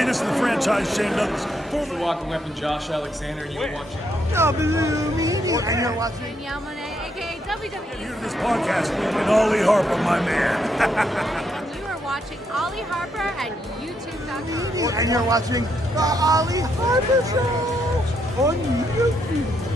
Hey, this is the franchise Shane Douglas. The Walking Weapon, Josh Alexander, and you're watching. And you're watching. Yamane, aka WWE. Here to this podcast and Ollie Harper, my man. And you are watching Ollie Harper at YouTube.com. And you're watching the Ollie Harper Show on YouTube.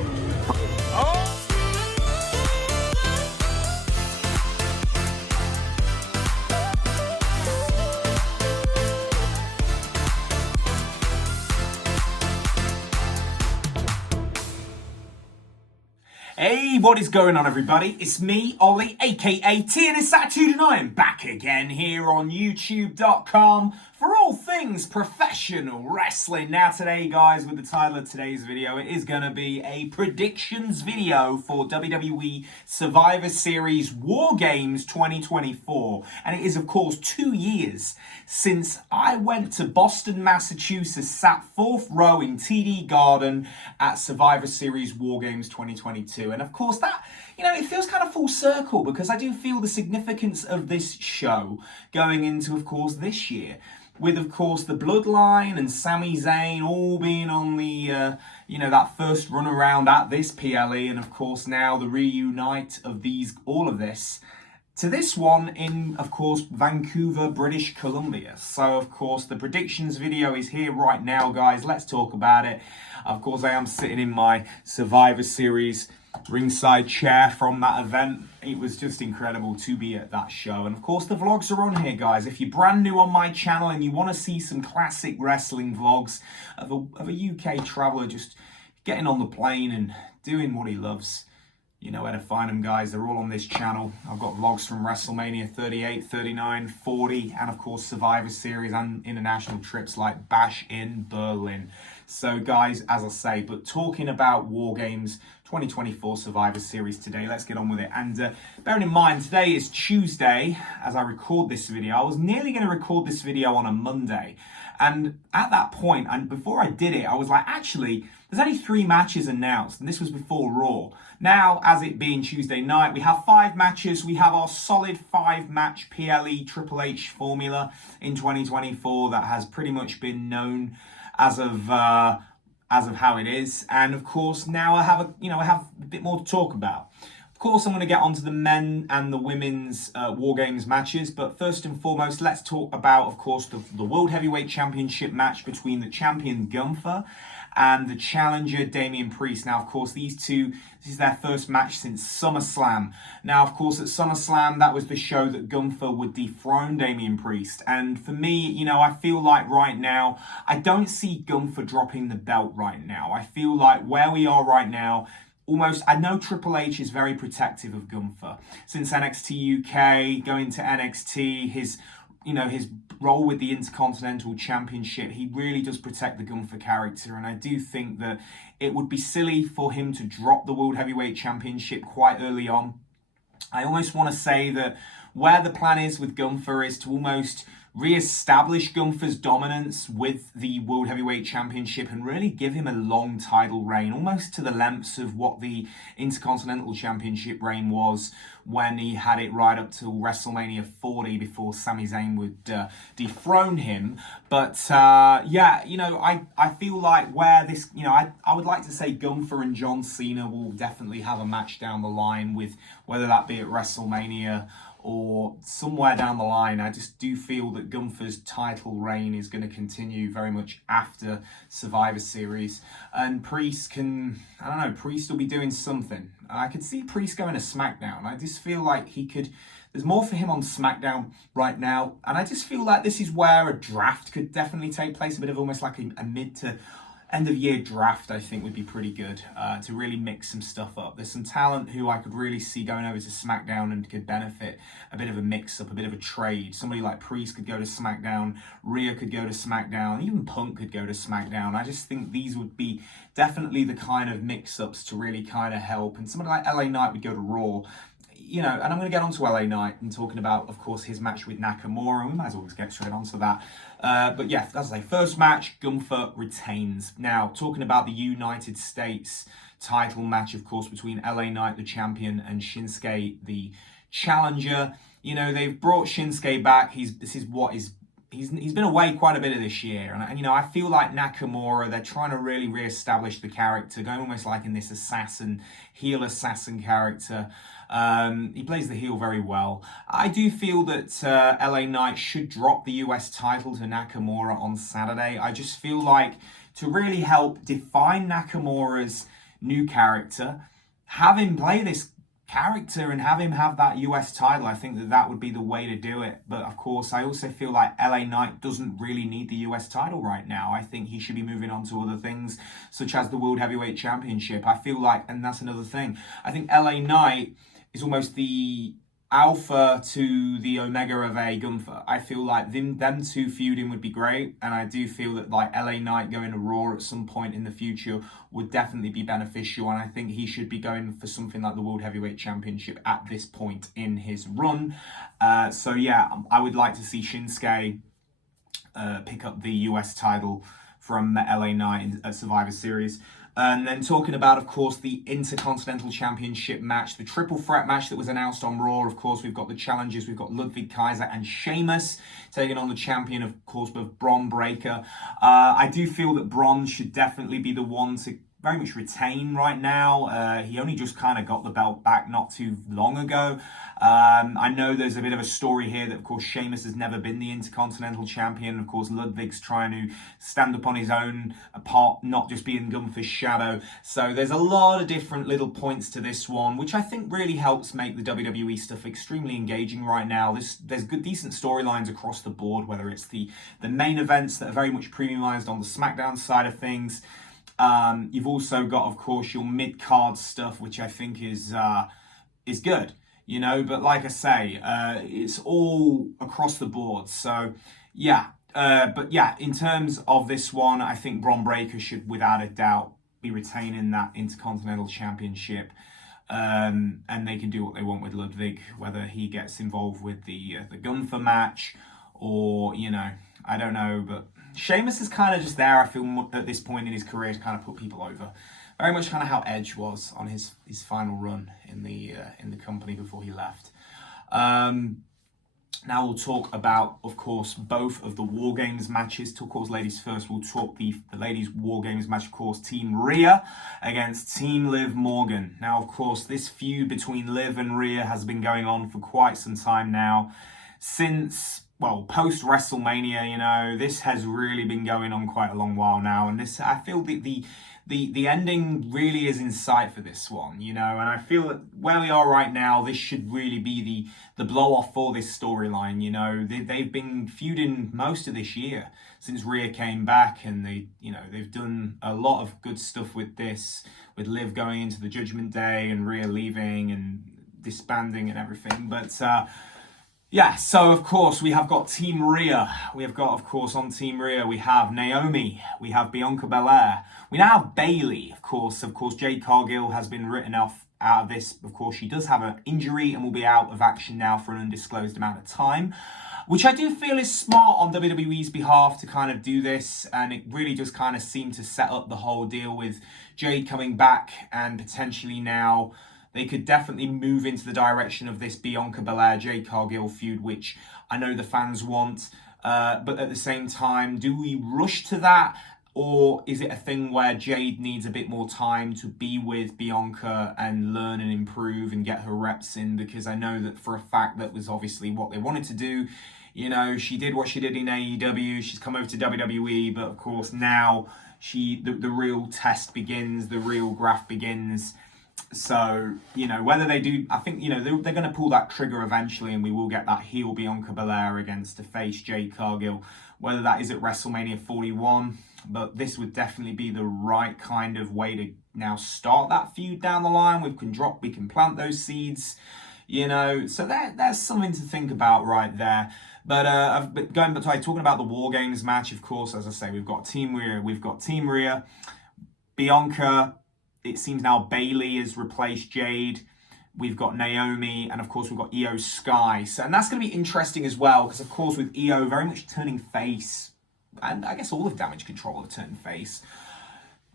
Hey, what is going on, everybody? It's me, Ollie, aka TNSAttitude, and I am back again here on YouTube.com for all things professional wrestling. Now today, guys, with the title of today's video, it is going to be a predictions video for WWE Survivor Series War Games 2024. And it is, of course, 2 years since I went to Boston, Massachusetts, sat fourth row in TD Garden at Survivor Series War Games 2022. And of course, that, it feels kind of full circle because I do feel the significance of this show going into, of course, this year. With, of course, the Bloodline and Sami Zayn all being on the, that first run around at this PLE. And, of course, now the reunite of all of this to this one in, of course, Vancouver, British Columbia. So, of course, the predictions video is here right now, guys. Let's talk about it. Of course, I am sitting in my Survivor Series ringside chair from that event. It was just incredible to be at that show. And of course the vlogs are on here, guys. If you're brand new on my channel and you want to see some classic wrestling vlogs of a UK traveller just getting on the plane and doing what he loves, you know where to find them, guys. They're all on this channel. I've got vlogs from WrestleMania 38, 39, 40, and of course Survivor Series and international trips like Bash in Berlin. So guys, as I say, but talking about War Games 2024 Survivor Series today, let's get on with it. And bearing in mind, today is Tuesday as I record this video. I was nearly going to record this video on a Monday. And at that point, and before I did it, I was like, actually, there's only 3 matches announced, and this was before Raw. Now, as it being Tuesday night, we have 5 matches. We have our solid 5-match PLE Triple H formula in 2024 that has pretty much been known as of how it is. And of course, now I have a bit more to talk about. Of course, I'm going to get onto the men and the women's War Games matches. But first and foremost, let's talk about, of course, the World Heavyweight Championship match between the champion Gunther and the challenger Damian Priest. Now, of course, these two, this is their first match since SummerSlam. Now, of course, at SummerSlam, that was the show that Gunther would dethrone Damian Priest. And for me, I feel like right now, I don't see Gunther dropping the belt right now. I feel like where we are right now, I know Triple H is very protective of Gunther. Since NXT UK, going to NXT, his role with the Intercontinental Championship, he really does protect the Gunther character. And I do think that it would be silly for him to drop the World Heavyweight Championship quite early on. I almost want to say that where the plan is with Gunther is to almost re-establish Gunther's dominance with the World Heavyweight Championship and really give him a long title reign, almost to the lengths of what the Intercontinental Championship reign was when he had it right up to WrestleMania 40 before Sami Zayn would dethrone him. But I feel like where this, I would like to say Gunther and John Cena will definitely have a match down the line, with whether that be at WrestleMania or somewhere down the line. I just do feel that Gunther's title reign is going to continue very much after Survivor Series. And Priest will be doing something. I could see Priest going to SmackDown. I just feel like there's more for him on SmackDown right now. And I just feel like this is where a draft could definitely take place, a bit of almost like a mid to end of year draft. I think would be pretty good to really mix some stuff up. There's some talent who I could really see going over to SmackDown and could benefit a bit of a mix up, a bit of a trade. Somebody like Priest could go to SmackDown, Rhea could go to SmackDown, even Punk could go to SmackDown. I just think these would be definitely the kind of mix ups to really kind of help. And somebody like LA Knight would go to Raw. And I'm going to get onto LA Knight and talking about, of course, his match with Nakamura. We might as well get straight onto that. But yeah, as I say, first match, Gunther retains. Now, talking about the United States title match, of course, between LA Knight, the champion, and Shinsuke, the challenger. They've brought Shinsuke back. This is what he's been away quite a bit of this year, and you know, I feel like Nakamura, they're trying to really re-establish the character, going almost like in this heel assassin character. He plays the heel very well. I do feel that LA Knight should drop the US title to Nakamura on Saturday. I just feel like to really help define Nakamura's new character, have him play this character and have him have that US title. I think that would be the way to do it. But of course, I also feel like LA Knight doesn't really need the US title right now. I think he should be moving on to other things, such as the World Heavyweight Championship. I feel like, and that's another thing, I think LA Knight is almost the alpha to the omega of a Gunther. I feel like them two feuding would be great, and I do feel that like LA Knight going to Raw at some point in the future would definitely be beneficial, and I think he should be going for something like the World Heavyweight Championship at this point in his run. So yeah, I would like to see Shinsuke pick up the US title from LA Knight at Survivor Series. And then talking about, of course, the Intercontinental Championship match, the triple threat match that was announced on Raw. Of course, we've got the challengers. We've got Ludwig Kaiser and Sheamus taking on the champion, of course, of Bron Breakker. I do feel that Bron should definitely be the one to very much retain right now. He only just kind of got the belt back not too long ago. I know there's a bit of a story here that, of course, Sheamus has never been the Intercontinental Champion. Of course, Ludwig's trying to stand up on his own, apart, not just being Gunther's shadow. So there's a lot of different little points to this one, which I think really helps make the WWE stuff extremely engaging right now. There's good, decent storylines across the board, whether it's the main events that are very much premiumized on the SmackDown side of things. You've also got, of course, your mid-card stuff, which I think is good, you know. But like I say, it's all across the board. So, yeah. But yeah, in terms of this one, I think Bron Breakker should, without a doubt, be retaining that Intercontinental Championship. And they can do what they want with Ludwig, whether he gets involved with the Gunther match or, you know, I don't know, but Sheamus is kind of just there, I feel, at this point in his career to kind of put people over. Very much kind of how Edge was on his final run in the company before he left. Now we'll talk about, of course, both of the War Games matches. To, of course, ladies first, we'll talk the ladies' War Games match, of course, Team Rhea against Team Liv Morgan. Now, of course, this feud between Liv and Rhea has been going on for quite some time now. Since, well, post-WrestleMania, you know, this has really been going on quite a long while now. And this, I feel the ending really is in sight for this one, you know, and I feel that where we are right now, this should really be the blow-off for this storyline, you know. They've been feuding most of this year since Rhea came back, and they've done a lot of good stuff with this, with Liv going into the Judgment Day and Rhea leaving and disbanding and everything, but yeah, so of course we have got Team Rhea. We have got, of course, on Team Rhea, we have Naomi, we have Bianca Belair, we now have Bayley, of course. Jade Cargill has been written off out of this. Of course, she does have an injury and will be out of action now for an undisclosed amount of time, which I do feel is smart on WWE's behalf to kind of do this, and it really just kind of seemed to set up the whole deal with Jade coming back, and potentially now they could definitely move into the direction of this Bianca Belair, Jade Cargill feud, which I know the fans want. But at the same time, do we rush to that? Or is it a thing where Jade needs a bit more time to be with Bianca and learn and improve and get her reps in? Because I know that for a fact that was obviously what they wanted to do. You know, she did what she did in AEW. She's come over to WWE. But of course, now the real test begins. The real graft begins. So, you know, whether they do, I think, you know, they're going to pull that trigger eventually, and we will get that heel Bianca Belair against the face Jade Cargill, whether that is at WrestleMania 41. But this would definitely be the right kind of way to now start that feud down the line. We can plant those seeds, you know, so there's something to think about right there. But going back to talking about the War Games match, of course, as I say, we've got Team Rhea, Bianca. It seems now Bayley has replaced Jade. We've got Naomi, and of course we've got Io Sky. So, and that's going to be interesting as well, because of course with Io very much turning face, and I guess all of Damage Control are turning face,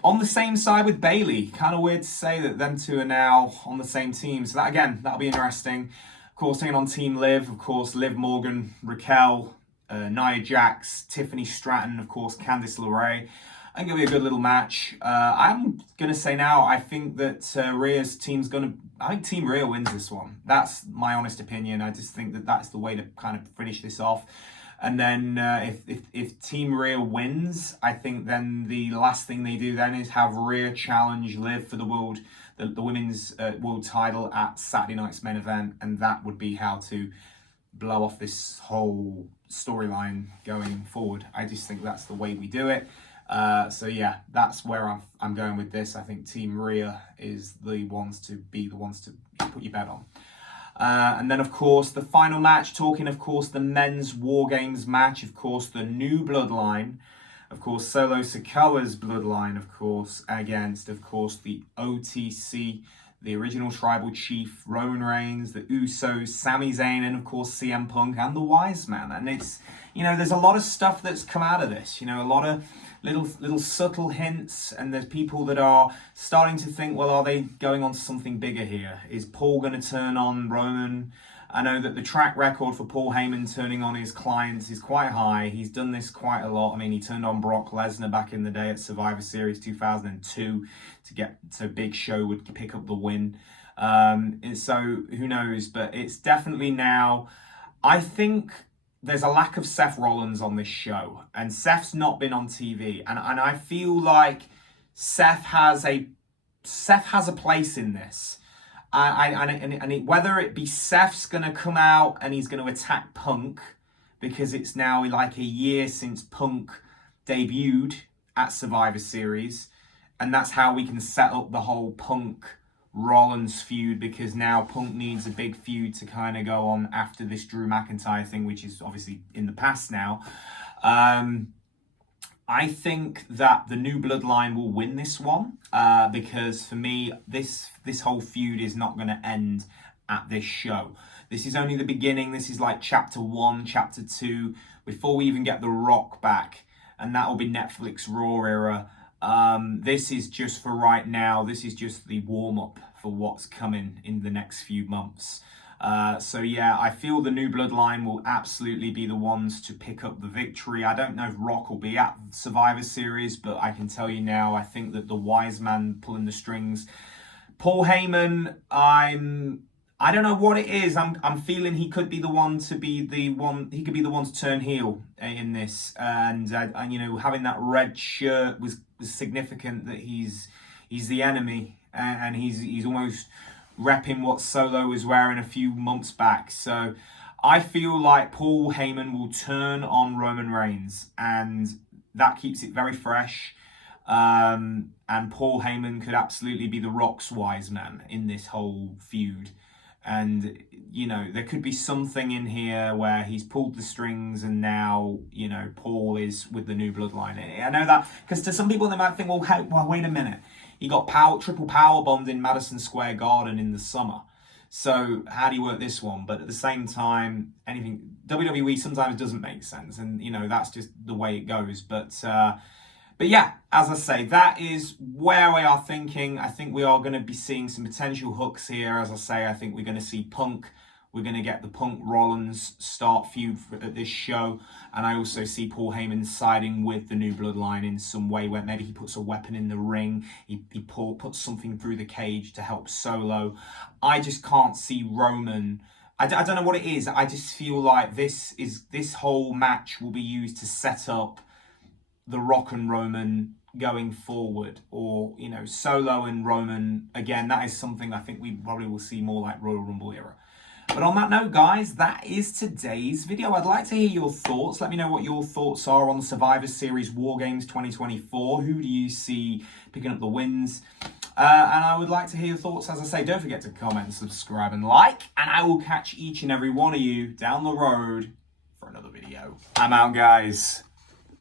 on the same side with Bayley. Kind of weird to say that them two are now on the same team. So that, again, that'll be interesting. Of course, taking on Team Liv, of course, Liv Morgan, Raquel, Nia Jax, Tiffany Stratton, of course, Candice LeRae. I think it'll be a good little match. I'm going to say now, I think that Rhea's team's going to... I think Team Rhea wins this one. That's my honest opinion. I just think that that's the way to kind of finish this off. And then if Team Rhea wins, I think then the last thing they do then is have Rhea challenge Liv for the women's world title at Saturday night's main event. And that would be how to blow off this whole storyline going forward. I just think that's the way we do it. So yeah, that's where I'm going with this. I think Team Rhea is the ones to put your bet on. And then, of course, the final match, talking, of course, the men's War Games match, of course, the new bloodline, of course, Solo Sikoa's bloodline, of course, against, of course, the OTC, the original tribal chief, Roman Reigns, the Usos, Sami Zayn, and, of course, CM Punk, and the Wise Man. And it's, you know, there's a lot of stuff that's come out of this, you know, a lot of little subtle hints, and there's people that are starting to think, well, are they going on to something bigger here? Is Paul going to turn on Roman? I know that the track record for Paul Heyman turning on his clients is quite high. He's done this quite a lot. I mean, he turned on Brock Lesnar back in the day at Survivor Series 2002 to get so Big Show would pick up the win. And so who knows? But it's definitely now, I think there's a lack of Seth Rollins on this show, and Seth's not been on TV, and I feel like Seth has a place in this. Whether it be Seth's going to come out and he's going to attack Punk, because it's now like a year since Punk debuted at Survivor Series, and that's how we can set up the whole Punk Rollins feud, because now Punk needs a big feud to kind of go on after this Drew McIntyre thing, which is obviously in the past now. I think that the new bloodline will win this one, because for me, this whole feud is not going to end at this show. This is only the beginning. This is like chapter 1, chapter 2, before we even get The Rock back, and that will be Netflix Raw era. This is just for right now. This is just the warm-up for what's coming in the next few months. So yeah, I feel the new bloodline will absolutely be the ones to pick up the victory. I don't know if Rock will be at Survivor Series, but I can tell you now, I think that the Wise Man pulling the strings. Paul Heyman, I don't know what it is. I'm feeling he could be the one to be the one. He could be the one to turn heel in this, and you know, having that red shirt was significant that he's the enemy, and he's almost repping what Solo was wearing a few months back. So I feel like Paul Heyman will turn on Roman Reigns, and that keeps it very fresh. And Paul Heyman could absolutely be the Rock's Wise Man in this whole feud. And, you know, there could be something in here where he's pulled the strings and now, you know, Paul is with the new bloodline. I know that, because to some people they might think, well, wait a minute. He got triple power bombed in Madison Square Garden in the summer. So how do you work this one? But at the same time, WWE sometimes doesn't make sense. And, you know, that's just the way it goes. But yeah, as I say, that is where we are thinking. I think we are going to be seeing some potential hooks here. As I say, I think we're going to see Punk. We're going to get the Punk Rollins start feud at this show. And I also see Paul Heyman siding with the new bloodline in some way, where maybe he puts a weapon in the ring. He puts something through the cage to help Solo. I just can't see Roman. I don't know what it is. I just feel like this whole match will be used to set up The Rock and Roman going forward, or, you know, Solo and Roman. Again, that is something I think we probably will see more like Royal Rumble era. But on that note, guys, that is today's video. I'd like to hear your thoughts. Let me know what your thoughts are on the Survivor Series War Games 2024. Who do you see picking up the wins? And I would like to hear your thoughts. As I say, don't forget to comment, subscribe, and like. And I will catch each and every one of you down the road for another video. I'm out, guys.